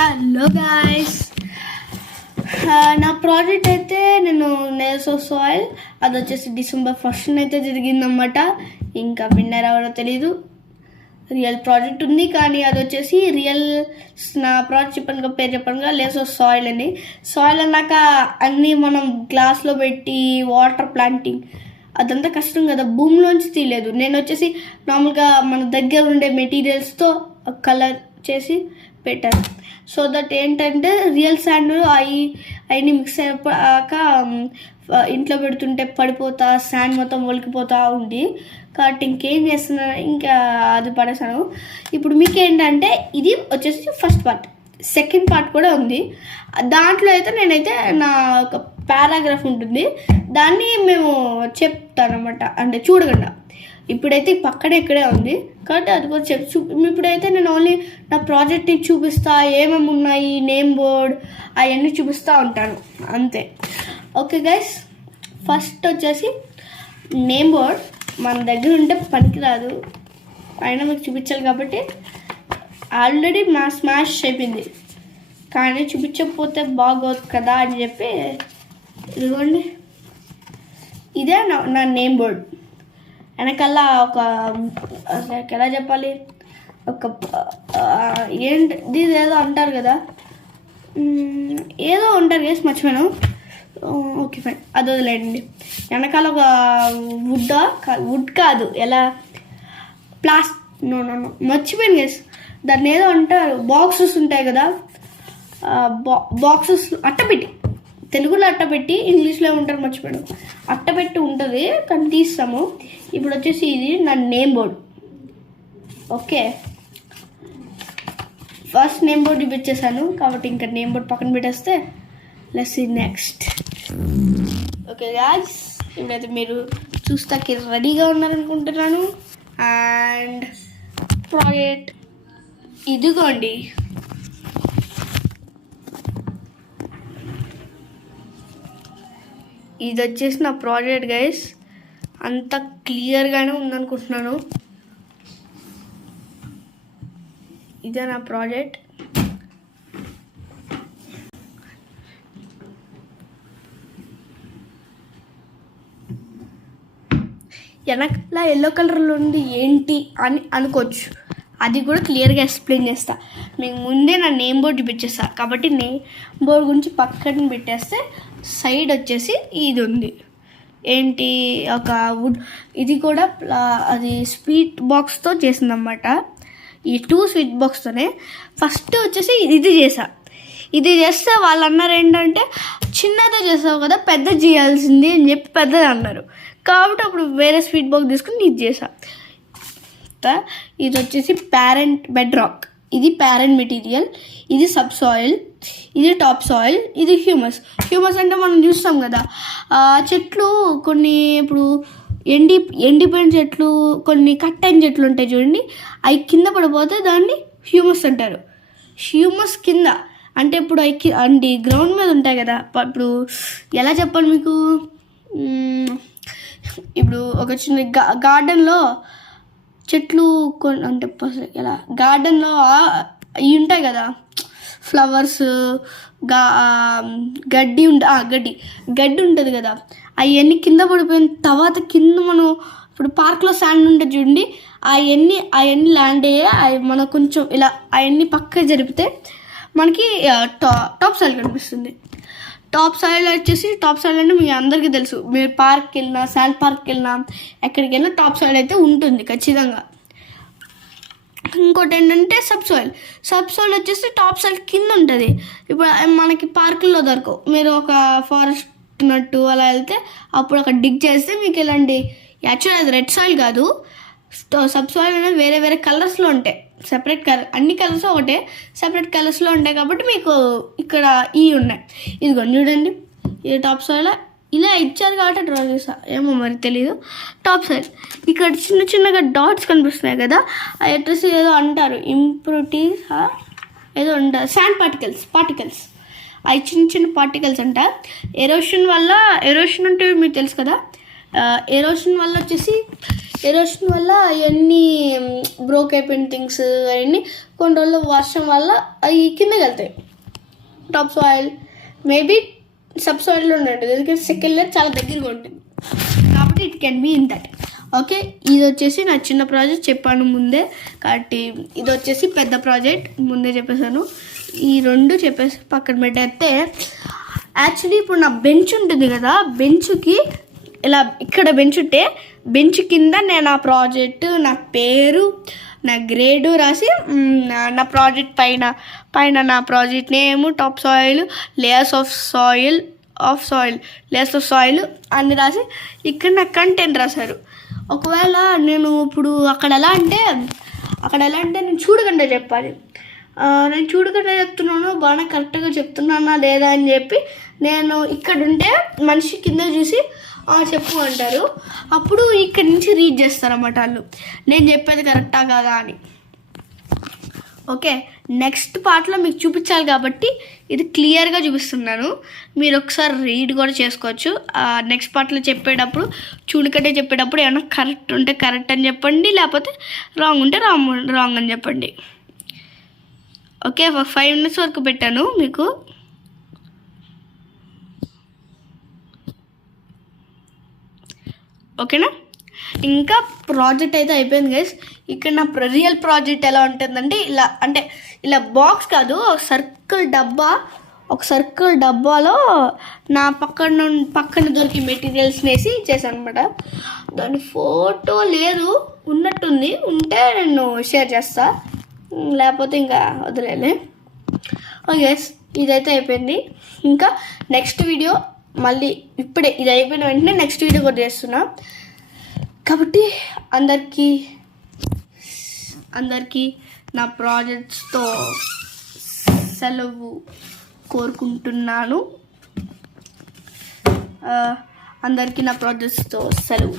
Hello guys, నా project అయితే నేను నేల్స్ ఆఫ్ సాయిల్ అది వచ్చేసి December 1st అయితే జరిగిందన్నమాట. ఇంకా విన్నర్ ఎవరో తెలీదు. రియల్ ప్రాజెక్ట్ ఉంది, కానీ అది వచ్చేసి రియల్ నా ప్రాజెక్ట్ పేరు చెప్పనుగా నేల్స్ ఆఫ్ సాయిల్ అని. సాయిల్ అన్నాక అన్నీ మనం గ్లాస్లో పెట్టి వాటర్ ప్లాంటింగ్ అదంతా కష్టం కదా, భూమిలోంచి తీయలేదు. నేను వచ్చేసి నార్మల్గా మన దగ్గర ఉండే మెటీరియల్స్తో కలర్ చేసి పెట్టాను. సో దట్ ఏంటంటే రియల్ శాండ్ అవన్నీ మిక్స్ అయ్యాక ఇంట్లో పెడుతుంటే పడిపోతా శాండ్ మొత్తం ఒలికిపోతూ ఉంది. కాబట్టి ఇంకేం చేస్తున్నాను, ఇంకా అది పడేసాను. ఇప్పుడు మీకు ఏంటంటే ఇది వచ్చేసి ఫస్ట్ పార్ట్. సెకండ్ పార్ట్ కూడా ఉంది. దాంట్లో అయితే నేనైతే నా ఒక పారాగ్రాఫ్ ఉంటుంది, దాన్ని మేము చెప్తానమాట. అంటే చూడకుండా ఇప్పుడైతే పక్కనే ఇక్కడే ఉంది కాబట్టి అది కూడా ఇప్పుడైతే నేను ఓన్లీ నా ప్రాజెక్ట్ని చూపిస్తా, ఏమేమి ఉన్నాయి, నేమ్ బోర్డ్ అవన్నీ చూపిస్తూ ఉంటాను అంతే. ఓకే గైస్, ఫస్ట్ వచ్చేసి నేమ్ బోర్డ్ మన దగ్గర ఉంటే పనికిరాదు, అయినా మీకు చూపించాలి కాబట్టి. ఆల్రెడీ నా స్మాష్ అయిపోయింది, కానీ చూపించకపోతే బాగోదు కదా అని చెప్పి ఇదిగోండి, ఇదే నా నేమ్ బోర్డ్. వెనకల్లా ఒక ఎలా చెప్పాలి, ఒక ఏంటి ఏదో అంటారు కదా, ఏదో అంటారు గైస్, మర్చిపోయాను. ఓకే ఫైన్, అది వదిలేండి. వెనకాల ఒక వుడ్ కాదు, ఎలా నో మర్చిపోయాను గైస్, దాన్ని ఏదో అంటారు. బాక్సెస్ ఉంటాయి కదా, బాక్సెస్ అట్టపెట్టి, తెలుగులో అట్టపెట్టి, ఇంగ్లీష్లో ఉంటారు మర్చిపోయాను. అట్టపెట్టి ఉంటుంది కానీ తీస్తాము. ఇప్పుడు వచ్చేసి ఇది నా name board. Okay, first name board చూపించేసాను కాబట్టి ఇంకా నేమ్ బోర్డ్ పక్కన పెట్టేస్తే let's see next. Okay guys, ఇప్పుడైతే మీరు చూస్తాకి రెడీగా ఉన్నారనుకుంటున్నాను. అండ్ ప్రాజెక్ట్ ఇదిగోండి, ఇది వచ్చేసి నా ప్రాజెక్ట్ గైస్. అంత క్లియర్గానే ఉందనుకుంటున్నాను. ఇదే నా ప్రాజెక్ట్. వెనకాల ఎల్లో కలర్లో ఉంది ఏంటి అని అనుకోవచ్చు, అది కూడా క్లియర్గా ఎక్స్ప్లెయిన్ చేస్తా. మీకు ముందే నా నేమ్ బోర్డ్ చూపించేస్తా కాబట్టి నేమ్ బోర్డ్ గురించి పక్కన పెట్టేస్తే సైడ్ వచ్చేసి ఇది ఉంది ఏంటి, ఒక వుడ్. ఇది కూడా అది స్వీట్ బాక్స్తో చేసిందన్నమాట. ఈ 2 స్వీట్ బాక్స్తోనే ఫస్ట్ వచ్చేసి ఇది చేసా. ఇది చేస్తే వాళ్ళు అన్నారు ఏంటంటే చిన్నదే చేసావు కదా, పెద్ద చేయాల్సింది అని చెప్పి పెద్దది అన్నారు. కాబట్టి అప్పుడు వేరే స్వీట్ బాక్స్ తీసుకుని ఇది చేసా. ఇది వచ్చేసి ప్యారెంట్ బెడ్ రాక్, ఇది ప్యారెంట్ మెటీరియల్, ఇది సబ్ సాయిల్, ఇది టాప్ సాయిల్, ఇది హ్యూమస్. హ్యూమస్ అంటే మనం చూస్తాం కదా, చెట్లు కొన్ని ఇప్పుడు ఎండిపోయిన చెట్లు, కొన్ని కట్ అయిన చెట్లు ఉంటాయి చూడండి, అవి కింద పడిపోతే దాన్ని హ్యూమస్ అంటారు. హ్యూమస్ కింద అంటే ఇప్పుడు అవి గ్రౌండ్ మీద ఉంటాయి కదా. ఇప్పుడు ఎలా చెప్పాలి మీకు, ఇప్పుడు ఒక చిన్న గార్డెన్లో చెట్లు అంటే ఎలా, గార్డెన్లో ఇవి ఉంటాయి కదా ఫ్లవర్స్, గడ్డి ఉంటుంది కదా, అవన్నీ కింద పడిపోయిన తర్వాత కింద మనం ఇప్పుడు పార్క్లో శాండ్ ఉంటుంది చూడండి, అవన్నీ ల్యాండ్ అయ్యి మనం కొంచెం ఇలా అవన్నీ పక్క జరిపితే మనకి టాప్ సాయిల్ కనిపిస్తుంది. టాప్ సాయిల్ అంటే మీ అందరికీ తెలుసు, మీరు పార్క్కి వెళ్ళినా, శాండ్ పార్క్కి వెళ్ళినా, ఎక్కడికి వెళ్ళినా టాప్ సాయిల్ అయితే ఉంటుంది ఖచ్చితంగా. ఇంకోటి ఏంటంటే సబ్ సాయిల్ వచ్చేసి టాప్ సాయిల్ కింద ఉంటుంది. ఇప్పుడు మనకి పార్కుల్లో దొరకవు, మీరు ఒక ఫారెస్ట్ నట్టు అలా వెళ్తే అప్పుడు అక్కడ డిగ్ చేస్తే మీకు ఇలాంటి, యాక్చువల్ అది రెడ్ సాయిల్ కాదు, సబ్ సాయిల్ అనేది వేరే వేరే కలర్స్లో ఉంటాయి. సెపరేట్ కలర్, అన్ని కలర్స్ ఒకటే, సెపరేట్ కలర్స్లో ఉంటాయి కాబట్టి మీకు ఇక్కడ ఉన్నాయి. ఇదిగోండి చూడండి, ఇది టాప్ సాయిల్. ఇలా ఇచ్చారు కాబట్టి డ్రా చేసా, ఏమో మరి తెలీదు. టాప్ సాయిల్ ఇక్కడ చిన్న చిన్నగా డాట్స్ కనిపిస్తున్నాయి కదా, అవి వచ్చేసి ఏదో అంటారు ఇంప్యూరిటీస్ ఏదో ఉంటారు, శాండ్ పార్టికల్స్. అవి చిన్న పార్టికల్స్ అంట. ఎరోషన్ అంటే మీకు తెలుసు కదా, ఎరోషన్ వల్ల వచ్చేసి ఎరోషన్ వల్ల అవన్నీ బ్రోక్ అయిపోయిన థింగ్స్ అవన్నీ కొన్ని రోజులు వర్షం వల్ల అవి కిందకి వెళ్తాయి. టాప్ సాయిల్ మేబీ సబ్ సాయిల్లో ఉంటుంది, ఎందుకంటే సెకండ్ లేయర్ చాలా దగ్గరగా ఉంటుంది కాబట్టి it can be in that. Okay, ఇది వచ్చేసి నా చిన్న ప్రాజెక్ట్ చెప్పాను ముందే, కాబట్టి ఇది వచ్చేసి పెద్ద ప్రాజెక్ట్ ముందే చెప్పేశాను. ఈ రెండు చెప్పేసి పక్కన పెట్టేస్తే యాక్చువల్లీ ఇప్పుడు నా బెంచ్ ఉంటుంది కదా, బెంచ్కి ఇలా ఇక్కడ బెంచ్ ఉంటే బెంచ్ కింద నేను నా ప్రాజెక్ట్, నా పేరు, నా గ్రేడు రాసి నా ప్రాజెక్ట్ పైన నా project name, top soil, layers of soil అన్ని రాసి ఇక్కడ నా కంటెంట్ రాశారు. ఒకవేళ నేను ఇప్పుడు అక్కడ ఎలా అంటే నేను చూడకుండా చెప్పాలి. నేను చూడకుండా చెప్తున్నాను, బాగా కరెక్ట్గా చెప్తున్నానా లేదా అని చెప్పి నేను ఇక్కడ ఉంటే మనిషి కింద చూసి చెప్పు అంటారు. అప్పుడు ఇక్కడి నుంచి రీడ్ చేస్తారు అన్నమాట వాళ్ళు, నేను చెప్పేది కరెక్టా కాదా అని. ఓకే, నెక్స్ట్ పార్ట్లో మీకు చూపించాలి కాబట్టి ఇది క్లియర్గా చూపిస్తున్నాను, మీరు ఒకసారి రీడ్ కూడా చేసుకోవచ్చు. నెక్స్ట్ పార్ట్లో చెప్పేటప్పుడు చూడకట్టే చెప్పేటప్పుడు ఏమైనా కరెక్ట్ ఉంటే కరెక్ట్ అని చెప్పండి, లేకపోతే రాంగ్ ఉంటే రాంగ్ అని చెప్పండి. ఓకే, 5 minutes వరకు పెట్టాను మీకు. ఓకేనా, ఇంకా ప్రాజెక్ట్ అయితే అయిపోయింది గైస్. ఇక్కడ నా రియల్ ప్రాజెక్ట్ ఎలా ఉంటుందంటే ఇలా బాక్స్ కాదు, ఒక సర్కిల్ డబ్బాలో నా పక్కన దొరికి మెటీరియల్స్ వేసి చేశాను అనమాట. దాని ఫోటో లేదు, ఉన్నట్టుంది, ఉంటే నేను షేర్ చేస్తా, లేకపోతే ఇంకా వదిలేలే. ఓకే, ఇదైతే అయిపోయింది. ఇంకా నెక్స్ట్ వీడియో మళ్ళీ ఇప్పుడే ఇది అయిపోయిన వెంటనే నెక్స్ట్ వీడియో కూడా చేస్తున్నా. కాబట్టి అందరికీ నా ప్రాజెక్ట్స్తో సెలవు కోరుకుంటున్నాను. అందరికీ నా ప్రాజెక్ట్స్తో సెలవు.